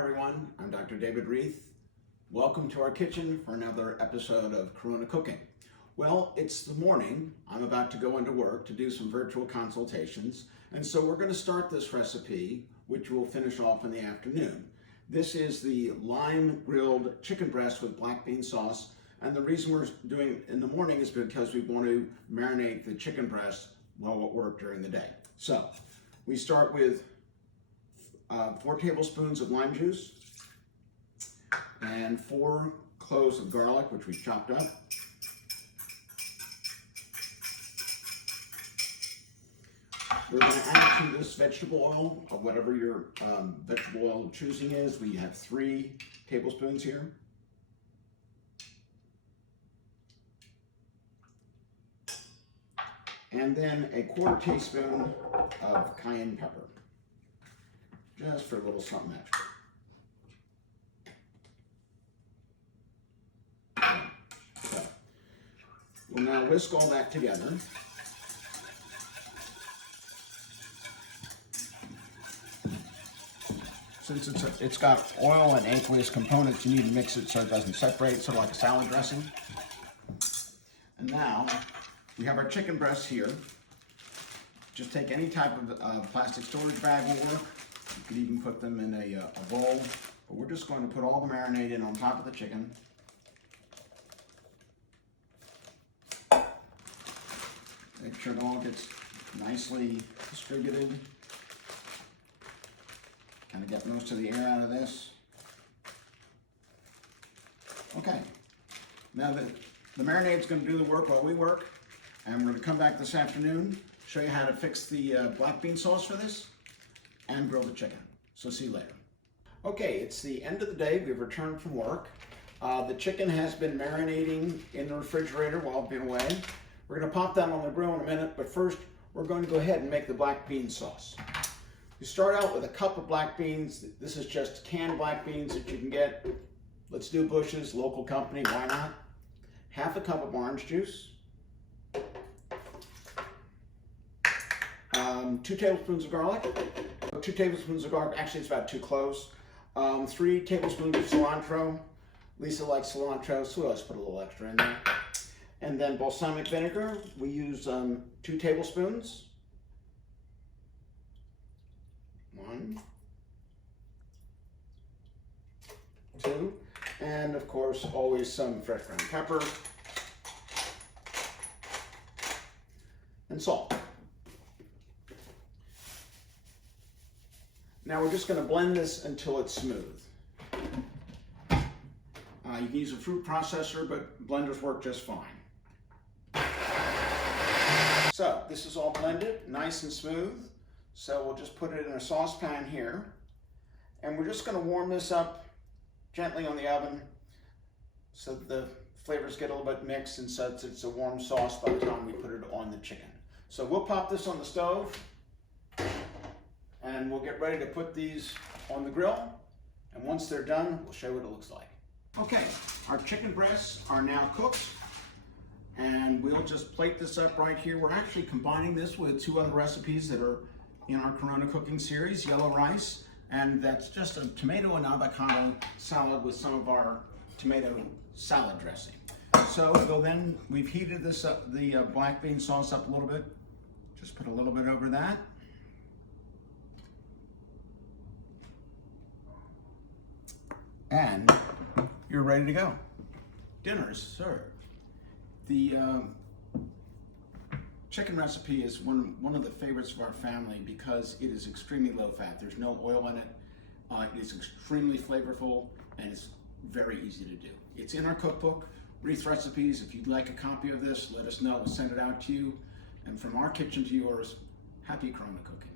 everyone, I'm Dr. David Reath. Welcome to our kitchen for another episode of Corona Cooking. Well, it's the morning. I'm about to go into work to do some virtual consultations, and so we're going to start this recipe, which we'll finish off in the afternoon. This is the lime grilled chicken breast with black bean sauce, and the reason we're doing it in the morning is because we want to marinate the chicken breast while at work during the day. So we start with 4 tablespoons of lime juice and 4 cloves of garlic, which we chopped up. We're going to add to this vegetable oil, or whatever your vegetable oil of choosing is. We have 3 tablespoons here. And then a 1/4 teaspoon of cayenne pepper, just for a little something extra. So, we'll now whisk all that together. Since it's got oil and aqueous components, you need to mix it so it doesn't separate, sort of like a salad dressing. And now, we have our chicken breasts here. Just take any type of plastic storage bag will work. You could even put them in a bowl. But we're just going to put all the marinade in on top of the chicken. Make sure it all gets nicely distributed. Kind of get most of the air out of this. Okay. Now the marinade's going to do the work while we work. And we're going to come back this afternoon, show you how to fix the black bean sauce for this, and grill the chicken. So see you later. Okay, it's the end of the day. We've returned from work. The chicken has been marinating in the refrigerator while I've been away. We're going to pop that on the grill in a minute, but first we're going to go ahead and make the black bean sauce. You start out with a cup of black beans. This is just canned black beans that you can get. Let's Do Bush's, local company, why not? 1/2 cup of orange juice. 2 tablespoons of garlic. 2 tablespoons of garlic, actually it's about 2 cloves. 3 tablespoons of cilantro. Lisa likes cilantro, so let's put a little extra in there. And then balsamic vinegar, we use 2 tablespoons. 1, 2, and of course always some fresh ground pepper and salt. Now we're just going to blend this until it's smooth. You can use a fruit processor, but blenders work just fine. So this is all blended, nice and smooth. So we'll just put it in a saucepan here, and we're just going to warm this up gently on the oven so that the flavors get a little bit mixed, and so it's a warm sauce by the time we put it on the chicken. So we'll pop this on the stove, and we'll get ready to put these on the grill, and once they're done, we'll show you what it looks like. Okay, our chicken breasts are now cooked, and we'll just plate this up right here. We're actually combining this with 2 other recipes that are in our Corona Cooking series, yellow rice, and that's just a tomato and avocado salad with some of our tomato salad dressing. So we've heated this up, the black bean sauce up a little bit. Just put a little bit over that. And you're ready to go. Dinner is served. The chicken recipe is one of the favorites of our family because it is extremely low fat. There's no oil in it. It is extremely flavorful, and it's very easy to do. It's in our cookbook, Reath Recipes. If you'd like a copy of this, let us know. We'll send it out to you. And from our kitchen to yours, happy Corona cooking.